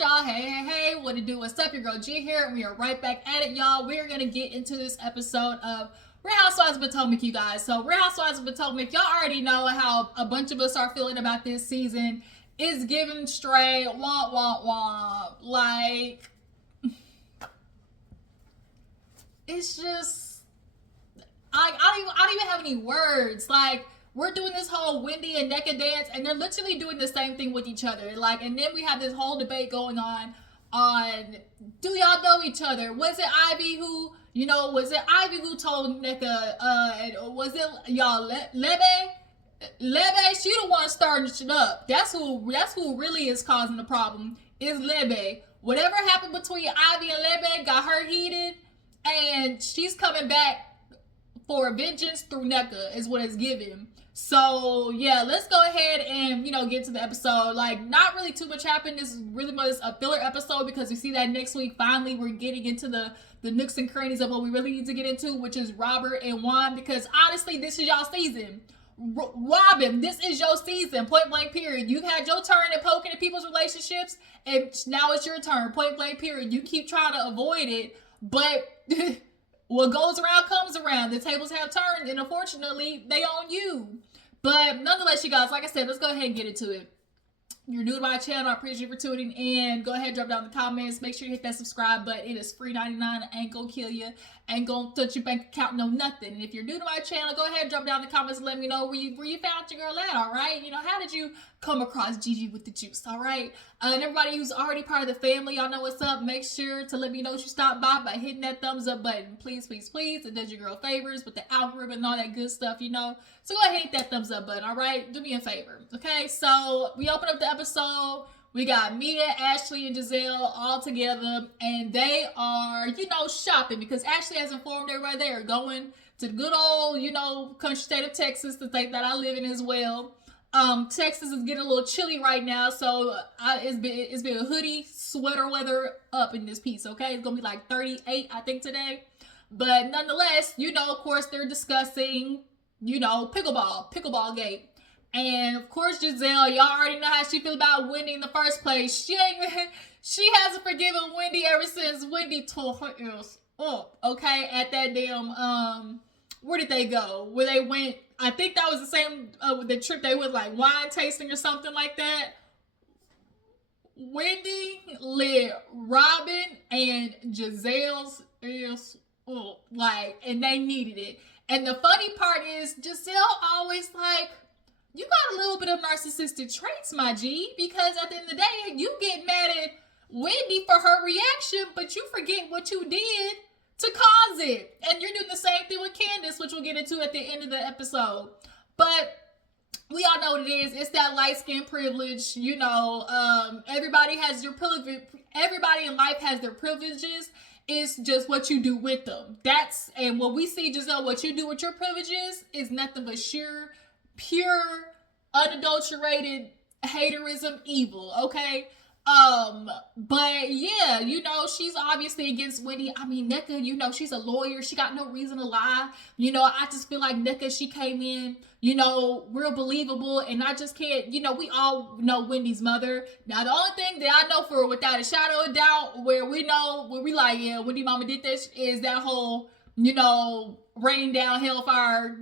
y'all? Hey, what it do? What's up? Your girl G here, and we are right back at it, y'all. We're gonna get into this episode of Real Housewives of Potomac, you guys. So, Real Housewives of Potomac, y'all already know how a bunch of us are feeling about this season. It's giving straight womp womp womp. Like, it's just I don't even have any words. Like, we're doing this whole Wendy and Nneka dance, and they're literally doing the same thing with each other. Like, and then we have this whole debate going on do y'all know each other? Was it Ivy who, was it Ivy who told Nneka, was it y'all Lebe? Lebe, she the one starting shit up. That's who really is causing the problem, is Lebe. Whatever happened between Ivy and Lebe got her heated, and she's coming back for vengeance through Nneka is what it's giving. So yeah, let's go ahead and get to the episode. Like, not really too much happened. This really was a filler episode because we see that next week finally we're getting into the nooks and crannies of what we really need to get into, which is Robert and Juan. Because honestly, this is y'all season. Robyn, this is your season. Point blank period. You've had your turn at poking at people's relationships, and now it's your turn. Point blank period. You keep trying to avoid it, but what goes around comes around. The tables have turned, and unfortunately, they own you. But nonetheless, you guys, like I said, let's go ahead and get into it. If you're new to my channel, I appreciate you for tuning in. Go ahead, drop down in the comments. Make sure you hit that subscribe button. It is free 99. Ain't gonna kill you. Ain't gonna touch your bank account, no nothing. And if you're new to my channel, go ahead, drop down in the comments and let me know where you found your girl at, all right? How did you come across Gigi with the juice, all right? And everybody who's already part of the family, y'all know what's up. Make sure to let me know that you stopped by hitting that thumbs up button. Please, please, please. It does your girl favors with the algorithm and all that good stuff, So go ahead and hit that thumbs up button, all right? Do me a favor, okay? So we open up the episode. We got Mia, Ashley, and Giselle all together, and they are, shopping because Ashley has informed everybody they are going to the good old, country state of Texas, the state that I live in as well. Texas is getting a little chilly right now, so it's been a hoodie, sweater weather up in this piece, okay? It's gonna be like 38, I think, today. But nonetheless, of course, they're discussing, pickleball gate. And of course, Giselle, y'all already know how she feel about Wendy in the first place. She hasn't forgiven Wendy ever since Wendy tore her ears up, okay, at that damn, where did they go? Where they went, I think that was the same, the trip they went, like, wine tasting or something like that. Wendy lit Robyn and Giselle's ears up, and they needed it. And the funny part is, Giselle always like, you got a little bit of narcissistic traits, my G, because at the end of the day, you get mad at Wendy for her reaction, but you forget what you did to cause it. And you're doing the same thing with Candace, which we'll get into at the end of the episode. But we all know what it is. It's that light-skin privilege. Everybody has your privilege. Everybody in life has their privileges. It's just what you do with them. And what we see, Giselle, what you do with your privileges is nothing but sheer, pure, unadulterated haterism evil, okay? But yeah, she's obviously against Wendy. I mean, Nneka, she's a lawyer. She got no reason to lie. I just feel like Nneka, she came in, real believable, and I just can't, we all know Wendy's mother. Now, the only thing that I know for without a shadow of doubt, where we like, yeah, Wendy mama did this, is that whole, rain down hellfire,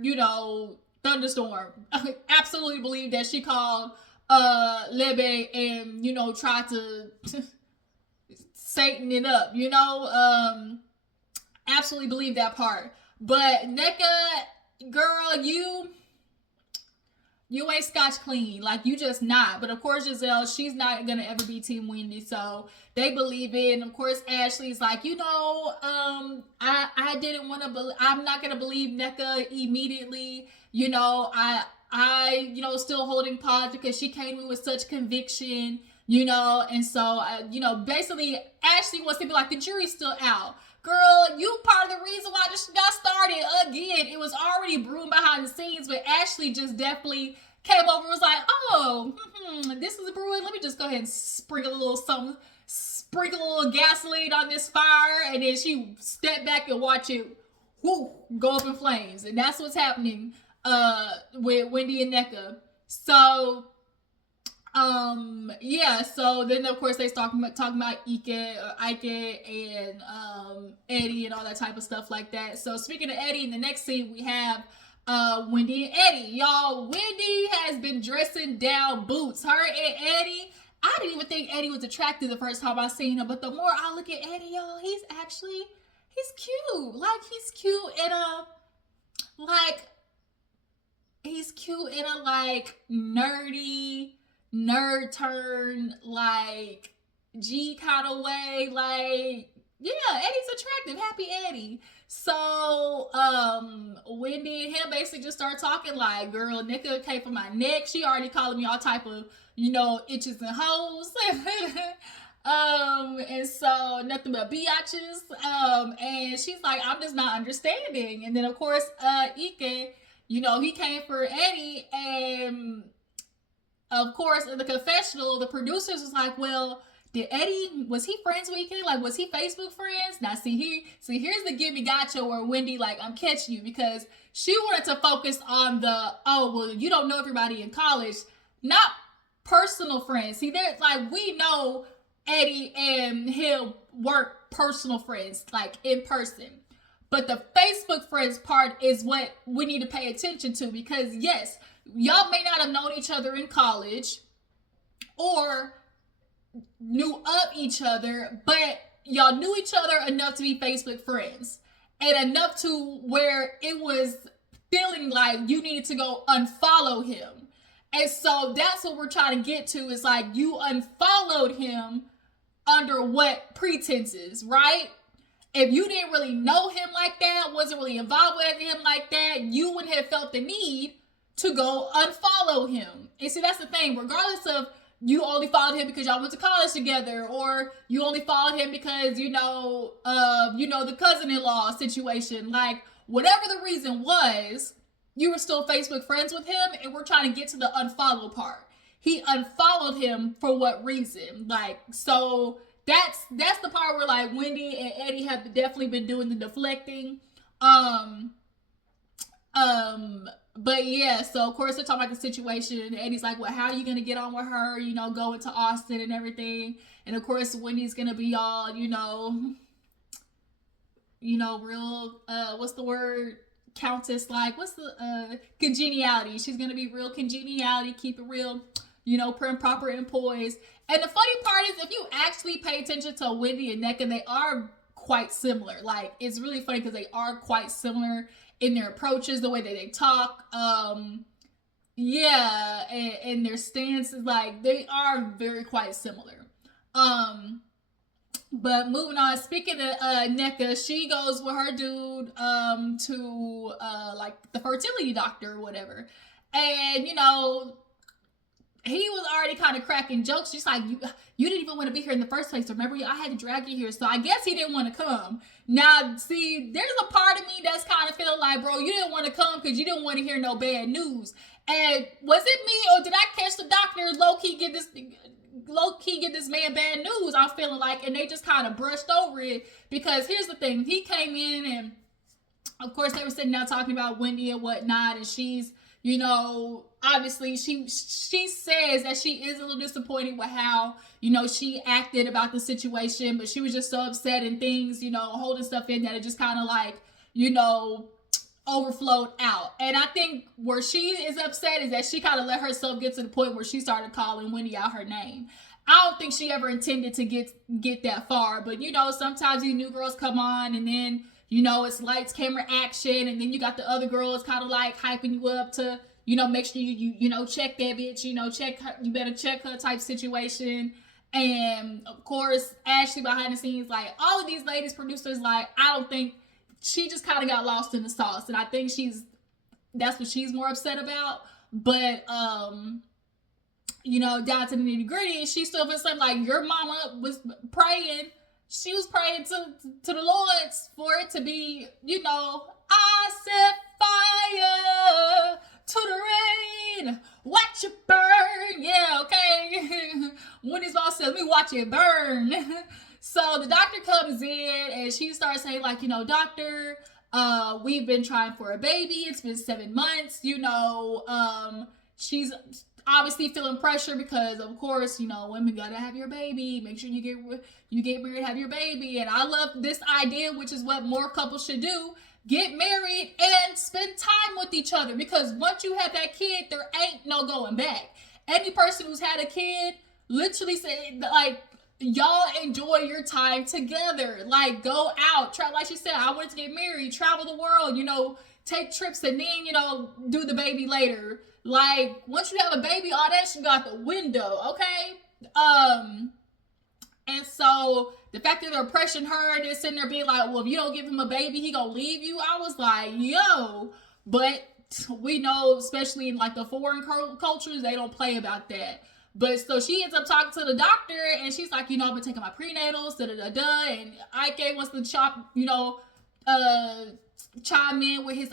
thunderstorm. I absolutely believe that she called Lebe and tried to Satan it up, absolutely believe that part. But Nneka, girl, you ain't scotch clean. Like, you just not. But of course, Giselle, she's not gonna ever be Team Wendy, so they believe it. And of course, Ashley's like, I didn't want to I'm not gonna believe Nneka immediately. I still holding pod because she came in with such conviction, and so, basically, Ashley wants to be like, the jury's still out. Girl, you part of the reason why this got started again. It was already brewing behind the scenes, but Ashley just definitely came over and was like, oh, this is brewing. Let me just go ahead and sprinkle a little something, sprinkle a little gasoline on this fire, and then she stepped back and watch it go up in flames. And that's what's happening with Wendy and Nneka. So Yeah, so then of course they start talking about Ike and Eddie and all that type of stuff like that. So speaking of Eddie, in the next scene we have Wendy and Eddie. Y'all, Wendy has been dressing down Boots. Her and Eddie, I didn't even think Eddie was attractive the first time I seen him, but the more I look at Eddie, y'all, he's cute. Like he's cute in a like he's cute in a like nerdy nerd turn like G kind of way. Like, yeah, Eddie's attractive. Happy Eddie. So, Wendy and him basically just start talking like, girl, Nneka came for my neck. She already calling me all type of, itches and hoes. And so nothing but biatches. And she's like, I'm just not understanding. And then of course, Ike, he came for Eddie, and of course, in the confessional, the producers was like, well, was he friends with Ike? Like, was he Facebook friends? Now, here's the gimme gotcha where Wendy, like, I'm catching you, because she wanted to focus on you don't know everybody in college, not personal friends. See, there's like, we know Eddie and him weren't personal friends, like, in person. But the Facebook friends part is what we need to pay attention to, because yes, y'all may not have known each other in college or knew of each other, but y'all knew each other enough to be Facebook friends, and enough to where it was feeling like you needed to go unfollow him. And so that's what we're trying to get to, is like, you unfollowed him under what pretenses, right? If you didn't really know him like that, wasn't really involved with him like that, you wouldn't have felt the need to go unfollow him. And see, that's the thing. Regardless of you only followed him because y'all went to college together, or you only followed him because, the cousin-in-law situation, like, whatever the reason was, you were still Facebook friends with him, and we're trying to get to the unfollow part. He unfollowed him for what reason? Like, so that's the part where, like, Wendy and Eddie have definitely been doing the deflecting. But yeah, so of course they're talking about the situation, and Eddie's like, well, how are you gonna get on with her, going to Austin and everything? And of course Wendy's gonna be all, real, what's the word, countess, like, what's the congeniality? She's gonna be real congeniality, keep it real, prim, proper, and poised. And the funny part is, if you actually pay attention to Wendy and Nneka, they are quite similar. Like, it's really funny because they are quite similar in their approaches, the way that they talk, and their stances, like, they are very quite similar. But moving on, speaking of Nneka, she goes with her dude to like the fertility doctor or whatever, and he was already kind of cracking jokes. She's like, you didn't even want to be here in the first place. Remember, I had to drag you here. So I guess he didn't want to come. Now, see, there's a part of me that's kind of feeling like, bro, you didn't want to come because you didn't want to hear no bad news. And was it me, or did I catch the doctor low-key give this man bad news? I'm feeling like, and they just kind of brushed over it, because here's the thing. He came in, and of course they were sitting down talking about Wendy and whatnot, and she's, obviously she says that she is a little disappointed with how, she acted about the situation, but she was just so upset and things, holding stuff in, that it just kind of like, overflowed out. And I think where she is upset is that she kind of let herself get to the point where she started calling Wendy out her name. I don't think she ever intended to get that far, but sometimes these new girls come on, and then it's lights, camera, action, and then you got the other girls kind of like hyping you up to, make sure you check that bitch, check her, you better check her type situation. And of course, Ashley behind the scenes, like, all of these ladies producers, like, I don't think, she just kind of got lost in the sauce, and I think that's what she's more upset about. But down to the nitty gritty, she still feels like your mama was praying. She was praying to the Lord for it to be, I set fire to the rain, watch it burn. Yeah, okay. Wendy's boss said, let me watch it burn. So the doctor comes in, and she starts saying, like, doctor, we've been trying for a baby. It's been 7 months. She's obviously feeling pressure because, of course, women gotta have your baby. Make sure you get married, have your baby. And I love this idea, which is what more couples should do: get married and spend time with each other. Because once you have that kid, there ain't no going back. Any person who's had a kid literally say, like, y'all enjoy your time together. Like, go out, try. Like she said, I wanted to get married, travel the world, take trips, and then, do the baby later. Like, once you have a baby, all that shit got the window, okay? And so the fact that they're pressuring her, they're sitting there being like, well, if you don't give him a baby, he gonna leave you. I was like, yo, but we know, especially in like the foreign cultures, they don't play about that. But so she ends up talking to the doctor, and she's like, I've been taking my prenatals, and Ike wants to chime in with his,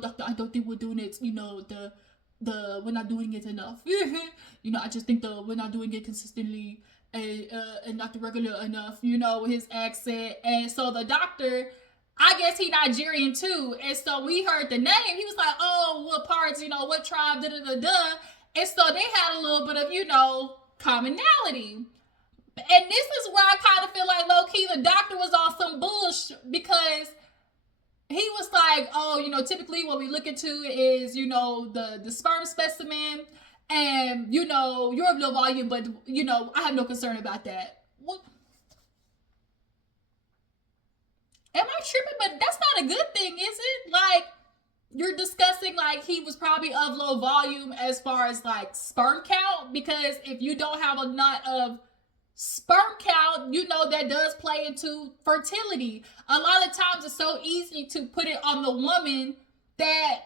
doctor, I don't think we're doing it, we're not doing it enough. I just think we're not doing it consistently and not the regular enough, with his accent. And so the doctor, I guess he Nigerian too. And so we heard the name. He was like, oh, what parts, what tribe, da-da-da-da. And so they had a little bit of, commonality. And this is where I kind of feel like low-key the doctor was on some bullshit, because he was like, oh, typically what we look into is, the sperm specimen and, your low volume, but, I have no concern about that. What? Am I tripping? But that's not a good thing, is it? Like, you're discussing, like, he was probably of low volume as far as, like, sperm count, because if you don't have a lot of sperm count, that does play into fertility. A lot of times it's so easy to put it on the woman that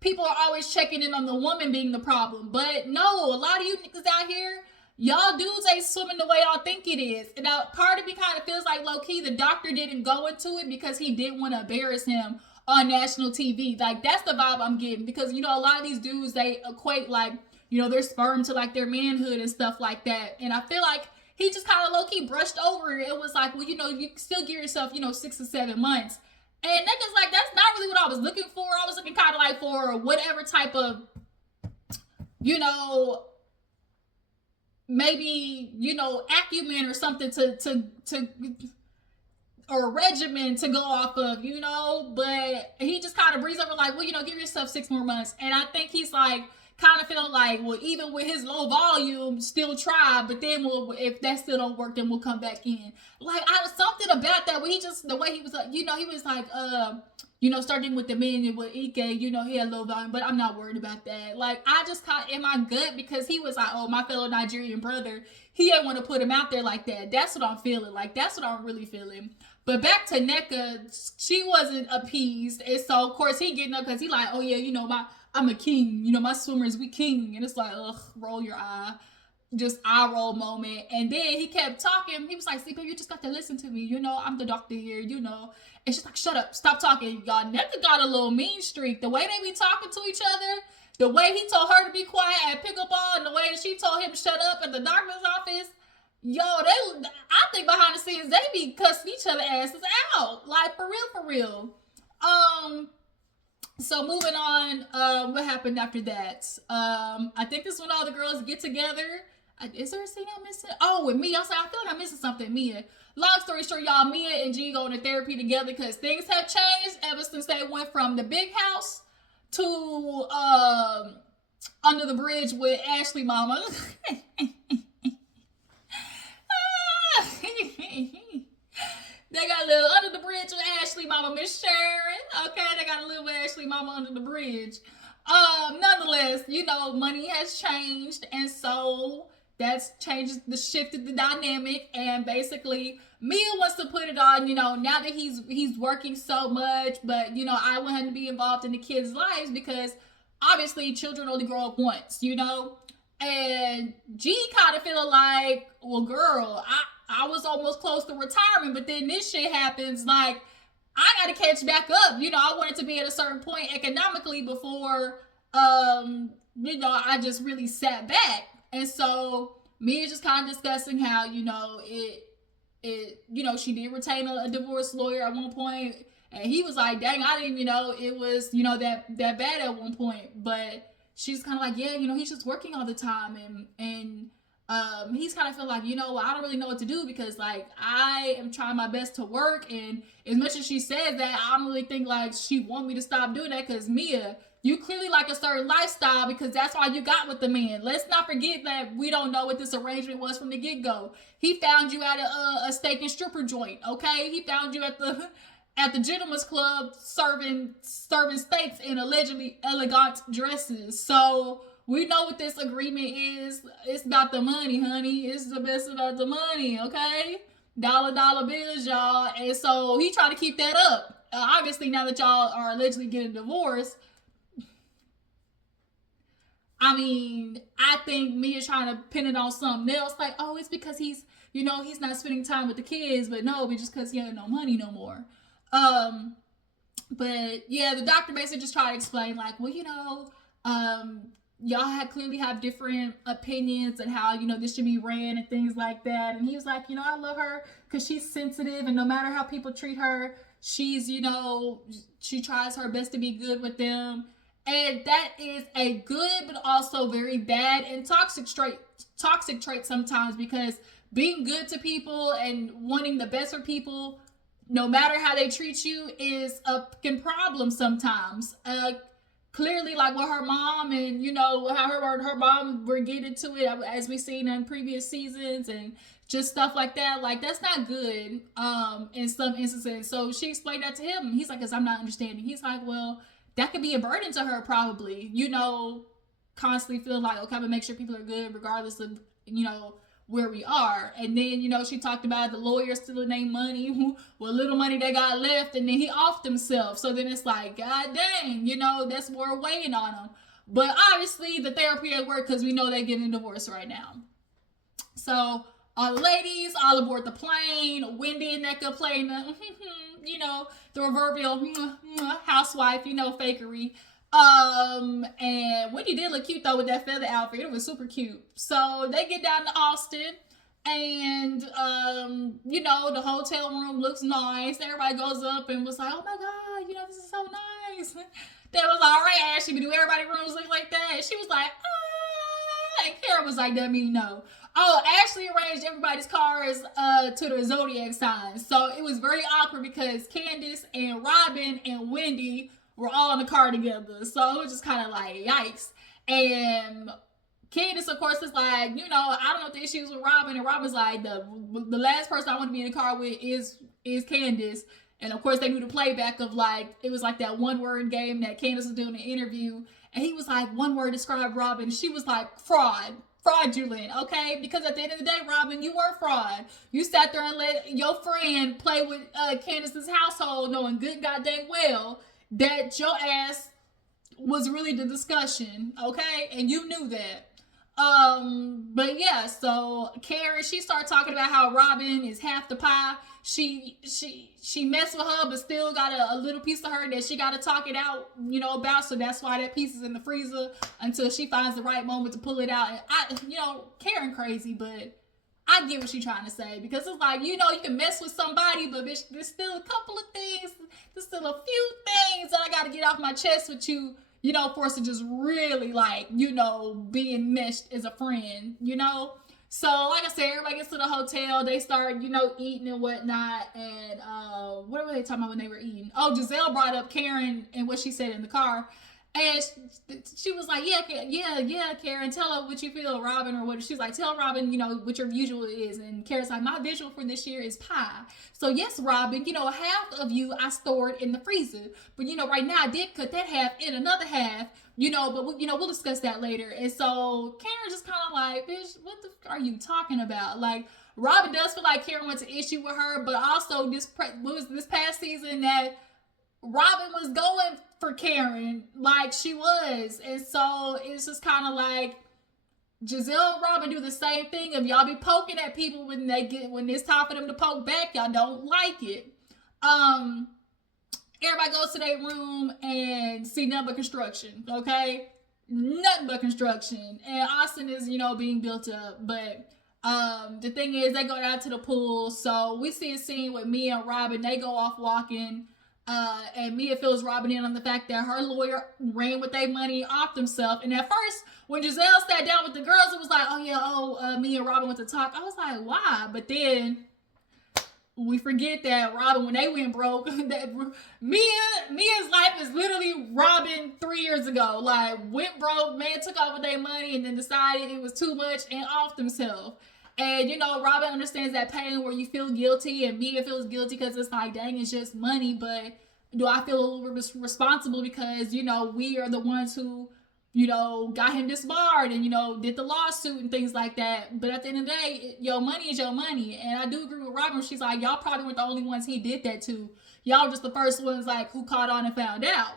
people are always checking in on the woman being the problem. But no, a lot of you niggas out here, y'all dudes ain't swimming the way y'all think it is. And now part of me kind of feels like low-key the doctor didn't go into it because he didn't want to embarrass him on national TV. Like, that's the vibe I'm getting, because, a lot of these dudes, they equate, like, their sperm to, like, their manhood and stuff like that. And I feel like he just kind of low-key brushed over it. It was like, well, you still give yourself, 6 to 7 months. And niggas like, that's not really what I was looking for. I was looking kind of like for whatever type of, maybe, acumen or something to or a regimen to go off of, but he just kind of breezed over like, well, give yourself 6 more months. And I think he's like, kind of feeling like, well, even with his low volume, still try, but then if that still don't work, then we'll come back in. Like, I was something about that, where he just, the way he was, he was like, starting with the men and with Ike, he had low volume, but I'm not worried about that. Like, I just caught in my gut, because he was like, oh, my fellow Nigerian brother, he didn't want to put him out there like that. That's what I'm feeling. Like, that's what I'm really feeling. But back to Nneka, she wasn't appeased. And so, of course, he getting up because he like, oh, yeah, I'm a king. My swimmers, we king. And it's like, ugh, roll your eye. Just eye roll moment. And then he kept talking. He was like, see, baby, you just got to listen to me. I'm the doctor here, And she's like, shut up. Stop talking. Y'all, Nneka got a little mean streak. The way they be talking to each other, the way he told her to be quiet at pickleball, and the way she told him to shut up at the doctor's office, yo, I think behind the scenes, they be cussing each other asses out. Like, for real. So moving on, what happened after that? I think this is when all the girls get together. Is there a scene I'm missing? Oh, with Mia. I feel like I'm missing something, Mia. Long story short, y'all, Mia and G going to therapy together because things have changed ever since they went from the big house to under the bridge with Ashley mama. They got a little under the bridge with Ashley mama, Miss Sharon. Okay, they got a little Ashley mama under the bridge. Nonetheless, money has changed, and so that's shifted the dynamic. And basically, Mia wants to put it on, now that he's working so much, but I want him to be involved in the kids' lives, because obviously children only grow up once, And G kind of feeling like, well, girl, I was almost close to retirement, but then this shit happens. Like, I got to catch back up. I wanted to be at a certain point economically before, I just really sat back. And so Mia just kind of discussing how, she did retain a divorce lawyer at one point. And he was like, dang, I didn't, it was, that bad at one point. But she's kind of like, yeah, he's just working all the time, and he's kind of feel like, I don't really know what to do because like I am trying my best to work, and as much as she said that, I don't really think like she want me to stop doing that because Mia, you clearly like a certain lifestyle because that's why you got with the man. Let's not forget that we don't know what this arrangement was from the get-go. He found you at a steak and stripper joint, okay? He found you at the gentleman's club serving steaks in allegedly elegant dresses. So we know what this agreement is. It's about the money, honey. It's the best about the money, okay? Dollar bills, y'all. And so he tried to keep that up. Obviously, now that y'all are allegedly getting divorced, I mean, I think Mia's trying to pin it on something else. Like, oh, it's because he's not spending time with the kids. But no, but just because he had no money no more. But yeah, the doctor basically just tried to explain, like, well, y'all clearly have different opinions and how, this should be ran and things like that. And he was like, I love her because she's sensitive, and no matter how people treat her, she's, she tries her best to be good with them. And that is a good, but also very bad and toxic trait sometimes, because being good to people and wanting the best for people, no matter how they treat you, is a fucking problem sometimes. Clearly, like with her mom, and how her mom were getting to it, as we've seen in previous seasons, and just stuff like that. Like, that's not good in some instances. So she explained that to him. He's like, because I'm not understanding. He's like, well, that could be a burden to her probably, constantly feeling like, okay, I'm gonna make sure people are good regardless of, where we are. And then, she talked about the lawyer stealing their money, what little money they got left, and then he offed himself. So then it's like, god dang, that's more weighing on him. But obviously the therapy at work, because we know they're getting divorced right now. So all the ladies all aboard the plane. Wendy and Nneka playing the the proverbial housewife, fakery. And Wendy did look cute though with that feather outfit. It was super cute. So they get down to Austin, and the hotel room looks nice. Everybody goes up and was like, oh my god, this is so nice. They was like, all right, Ashley, but do everybody's rooms look like that? And she was like, and Karen was like, that mean no. Oh, Ashley arranged everybody's cars to their zodiac signs. So it was very awkward because Candace and Robyn and Wendy were all in the car together. So it was just kind of like, yikes. And Candace, of course, is like, I don't know what the issues with Robyn. And Robyn's like, the last person I want to be in the car with is Candace. And of course, they knew the playback of like, it was like that one word game that Candace was doing in the interview. And he was like, one word described Robyn. She was like, fraudulent, okay? Because at the end of the day, Robyn, you were fraud. You sat there and let your friend play with Candace's household, knowing good goddamn well that your ass was really the discussion, okay? And you knew that. But yeah, so Karen, she started talking about how Robyn is half the pie. She messed with her, but still got a little piece of her that she got to talk it out, about. So that's why that piece is in the freezer until she finds the right moment to pull it out. And Karen crazy, but I get what she's trying to say, because it's like, you can mess with somebody, but bitch, there's still a couple of things, there's still a few things that I got to get off my chest with you, for us to just really like, be enmeshed as a friend, So, like I said, everybody gets to the hotel. They start, eating and whatnot. And what were they talking about when they were eating? Oh, Giselle brought up Karen and what she said in the car. And she was like, yeah, Karen, tell her what you feel, Robyn, or what. She's like, tell Robyn, what your visual is. And Karen's like, my visual for this year is pie. So, yes, Robyn, half of you I stored in the freezer. But, right now I did cut that half in another half. But we'll discuss that later. And so Karen just kind of like, bitch, what the f- are you talking about? Like, Robyn does feel like Karen went to issue with her, but also this past season that Robyn was going for Karen, like she was. And so it's just kind of like Giselle and Robyn do the same thing. If y'all be poking at people when it's time for them to poke back, y'all don't like it. Everybody goes to their room and see nothing but construction, okay? Nothing but construction. And Austin is, being built up. But the thing is, they go down to the pool. So we see a scene with Mia and Robyn. They go off walking. And Mia fills Robyn in on the fact that her lawyer ran with their money off themselves. And at first, when Giselle sat down with the girls, it was like, oh yeah, me and Robyn went to talk. I was like, why? But then we forget that Robyn, when they went broke, that Mia's life is literally Robyn 3 years ago. Like, went broke, man took off with their money, and then decided it was too much and off themselves. And, you know, Robyn understands that pain where you feel guilty, and Mia feels guilty because it's like, dang, it's just money. But do I feel a little responsible because, you know, we are the ones who, you know, got him disbarred and, you know, did the lawsuit and things like that. But at the end of the day, your money is your money. And I do agree with Robyn. She's like, y'all probably weren't the only ones he did that to. Y'all were just the first ones, like, who caught on and found out.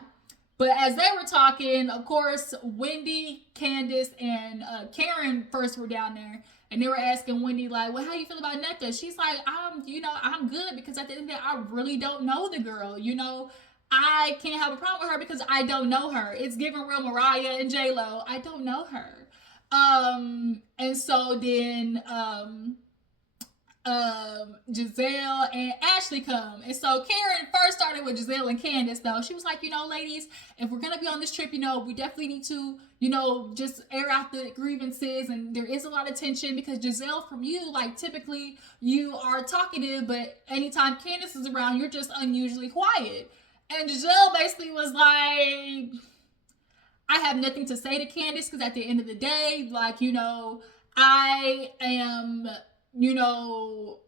But as they were talking, of course, Wendy, Candace, and Karen first were down there. And they were asking Wendy, like, well, how you feel about Nneka? She's like, I'm good because at the end of the day, I really don't know the girl. You know, I can't have a problem with her because I don't know her. It's giving real Mariah and J-Lo. I don't know her. And so then Giselle and Ashley come. And so Karen first started with Giselle and Candace, though. She was like, you know, ladies, if we're going to be on this trip, you know, we definitely need to, you know, just air out the grievances. And there is a lot of tension because Giselle, from you, like, typically you are talkative, but anytime Candace is around, you're just unusually quiet. And Giselle basically was like, I have nothing to say to Candace because at the end of the day, like, you know, I am, you know,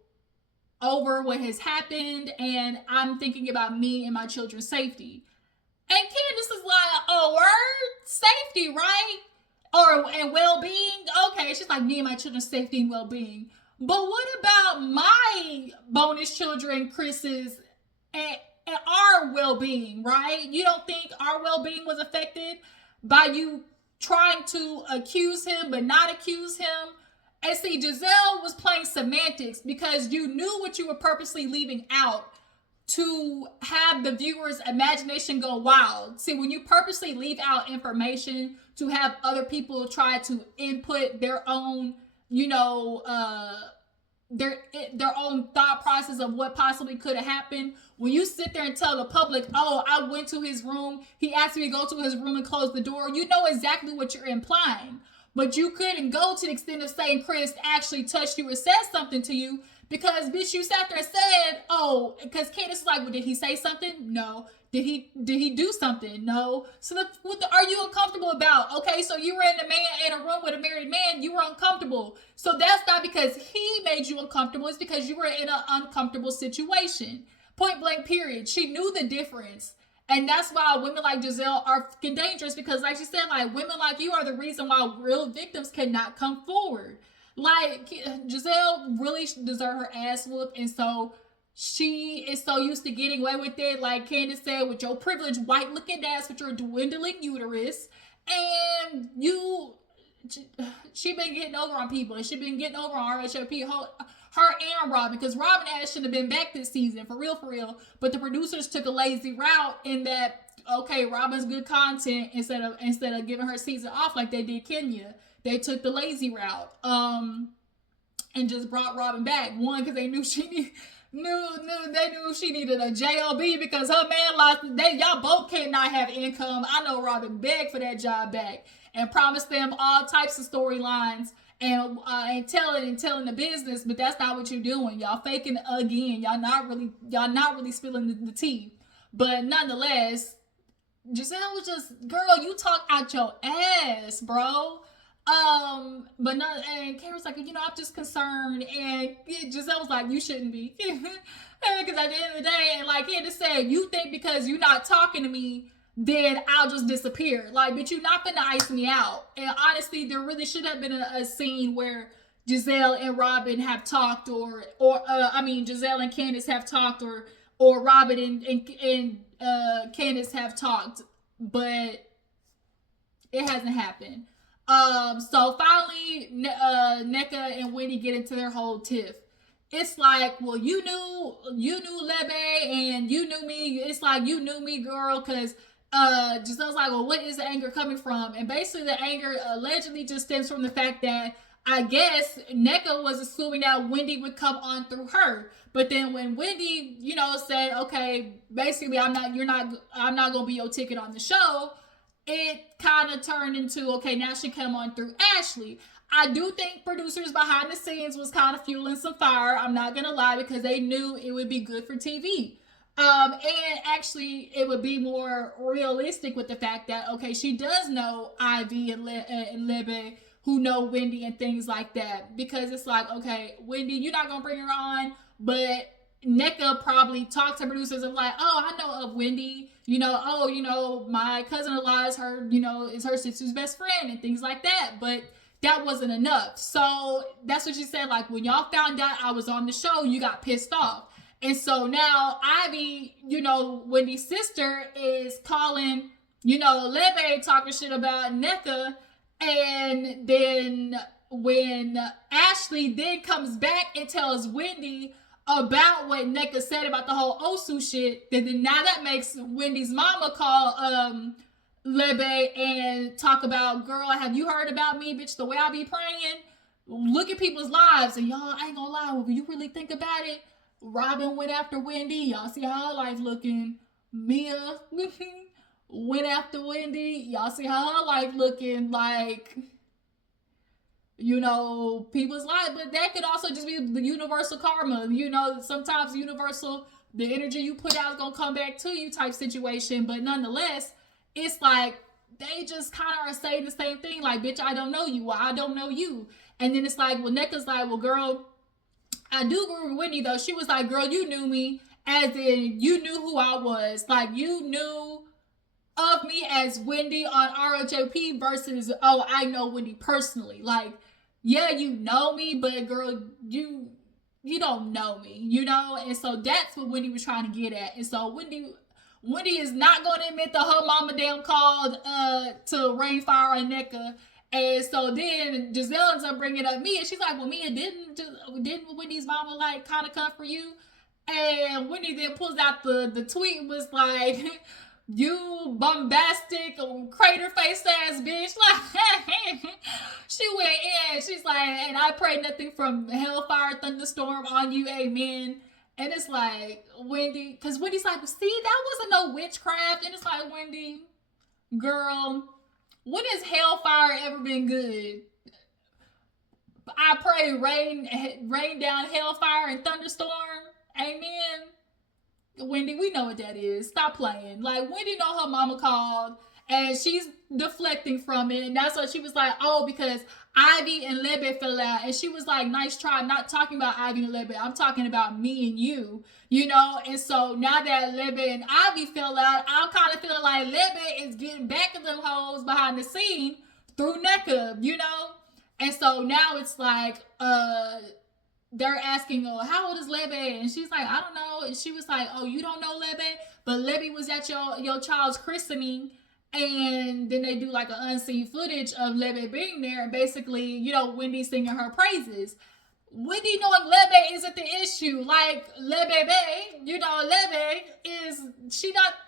over what has happened and I'm thinking about me and my children's safety. And Candace is like, oh, word? Safety, right? And well-being? Okay, she's like, me and my children's safety and well-being. But what about my bonus children, Chris's, and our well-being, right? You don't think our well-being was affected by you trying to accuse him but not accuse him? And see, Giselle was playing semantics because you knew what you were purposely leaving out to have the viewer's imagination go wild. See, when you purposely leave out information to have other people try to input their own, you know, their own thought process of what possibly could have happened. When you sit there and tell the public, oh, I went to his room, he asked me to go to his room and close the door, you know exactly what you're implying. But you couldn't go to the extent of saying Chris actually touched you or said something to you because, bitch, you sat there and said, oh, because Candace is like, well, did he say something? No. Did he do something? No. So what are you uncomfortable about? Okay, so you were in a room with a married man, you were uncomfortable. So that's not because he made you uncomfortable, it's because you were in an uncomfortable situation. Point blank, period. She knew the difference. And that's why women like Giselle are fucking dangerous because, like she said, like, women like you are the reason why real victims cannot come forward. Like, Giselle really deserved her ass whooped, and so she is so used to getting away with it. Like Candace said, with your privileged white looking ass with your dwindling uterus, and she been getting over on people, and she been getting over on RHOP, her and Robyn, because Robyn ass shouldn't have been back this season, for real. But the producers took a lazy route in that, okay, Robyn's good content instead of giving her season off like they did Kenya. They took the lazy route, and just brought Robyn back. One, because they knew she needed a job because her man lost. Y'all both cannot have income. I know Robyn begged for that job back and promised them all types of storylines and telling the business, but that's not what you're doing. Y'all faking again. Y'all not really spilling the tea. But nonetheless, Giselle was just, girl, you talk out your ass, bro. But no, and Karen's like, you know, I'm just concerned, and Giselle was like, you shouldn't be, because at the end of the day, and like Candace said, you think because you're not talking to me, then I'll just disappear. Like, bitch, you're not gonna ice me out. And honestly, there really should have been a scene where Giselle and Robyn have talked, or Giselle and Candace have talked, or Robyn and Candace have talked, but it hasn't happened. So finally, Nneka and Wendy get into their whole tiff. It's like, well, you knew Lebe and you knew me. It's like, you knew me, girl, because Giselle's like, well, what is the anger coming from? And basically the anger allegedly just stems from the fact that I guess Nneka was assuming that Wendy would come on through her. But then when Wendy, said, okay, basically I'm not gonna be your ticket on the show, it kind of turned into, okay, now she come on through Ashley. I do think producers behind the scenes was kind of fueling some fire. I'm not gonna lie, because they knew it would be good for TV. And actually, it would be more realistic with the fact that, okay, she does know Ivy and Libby, who know Wendy and things like that. Because it's like, okay, Wendy, you're not gonna bring her on, but Nneka probably talked to producers of like, oh, I know of Wendy, my cousin-in-law is her, is her sister's best friend and things like that. But that wasn't enough. So that's what she said. Like, when y'all found out I was on the show, you got pissed off. And so now Ivy, Wendy's sister, is calling, Lebe, talking shit about Nneka. And then when Ashley then comes back and tells Wendy about what Nneka said about the whole Osu shit, then now that makes Wendy's mama call Lebe and talk about, girl, have you heard about me, bitch, the way I be praying? Look at people's lives. And y'all, I ain't gonna lie, when you really think about it, Robyn went after Wendy. Y'all see how her life looking. Mia went after Wendy. Y'all see how her life looking. Like, people's life. But that could also just be the universal karma. Sometimes the energy you put out is going to come back to you type situation. But nonetheless, it's like, they just kind of are saying the same thing. Like, bitch, I don't know you. Well, I don't know you. And then it's like, well, Nneka's like, well, girl, I do agree with Wendy, though. She was like, girl, you knew me, as in you knew who I was. Like, you knew of me as Wendy on RHOP versus, oh, I know Wendy personally. Like, yeah, you know me, but girl, you don't know me, And so that's what Wendy was trying to get at. And so Wendy is not going to admit that her mama damn called to Rainfire and Nneka. And so then Giselle ends up bringing up Mia. She's like, well, Mia, didn't Wendy's mama like kind of come for you? And Wendy then pulls out the tweet, was like, you bombastic crater face ass bitch. Like, she went in. She's like, and I pray nothing from hellfire thunderstorm on you, amen. And it's like, Wendy, because Wendy's like, see, that wasn't no witchcraft. And it's like, Wendy, girl, when has hellfire ever been good? I pray rain down hellfire and thunderstorm. Amen. Wendy, we know what that is. Stop playing. Like, Wendy know her mama called and she's deflecting from it. And that's why she was like, oh, because Ivy and Lebe fell out. And she was like, nice try. I'm not talking about Ivy and Lebe. I'm talking about me and you, And so now that Lebe and Ivy fell out, I'm kind of feeling like Lebe is getting back at them hoes behind the scene through Nneka, And so now it's like, they're asking, oh, how old is Lebe? And she's like, I don't know. And she was like, oh, you don't know Lebe? But Lebe was at your child's christening. And then they do like an unseen footage of Lebe being there. And basically, Wendy singing her praises. Wendy knowing Lebe isn't the issue. Like, Lebe, Lebe is,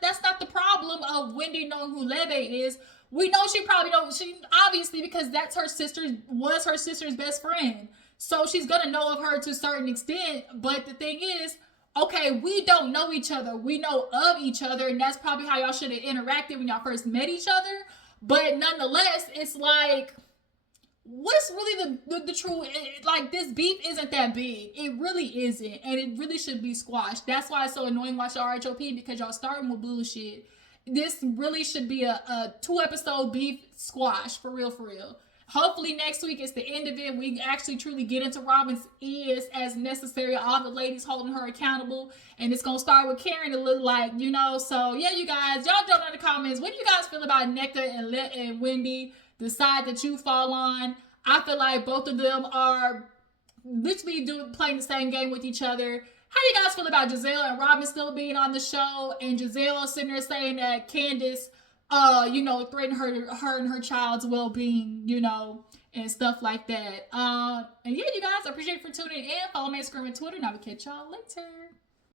that's not the problem of Wendy knowing who Lebe is. We know she probably obviously, because that's her sister's best friend. So she's going to know of her to a certain extent. But the thing is, okay, we don't know each other. We know of each other. And that's probably how y'all should have interacted when y'all first met each other. But nonetheless, it's like, what's really the true, like, this beef isn't that big. It really isn't. And it really should be squashed. That's why it's so annoying watching RHOP, because y'all starting with bullshit. This really should be a 2-episode beef squash, for real, for real. Hopefully next week is the end of it. We actually truly get into Robyn's ears as necessary. All the ladies holding her accountable. And it's going to start with Karen to look like, So, yeah, you guys, y'all jump in the comments. What do you guys feel about Nneka and Wendy, the side that you fall on? I feel like both of them are literally playing the same game with each other. How do you guys feel about Giselle and Robyn still being on the show? And Giselle sitting there saying that Candace threaten her and her child's well-being, and stuff like that. And yeah, you guys, I appreciate you for tuning in. Follow me on Instagram and Twitter, and I will catch y'all later.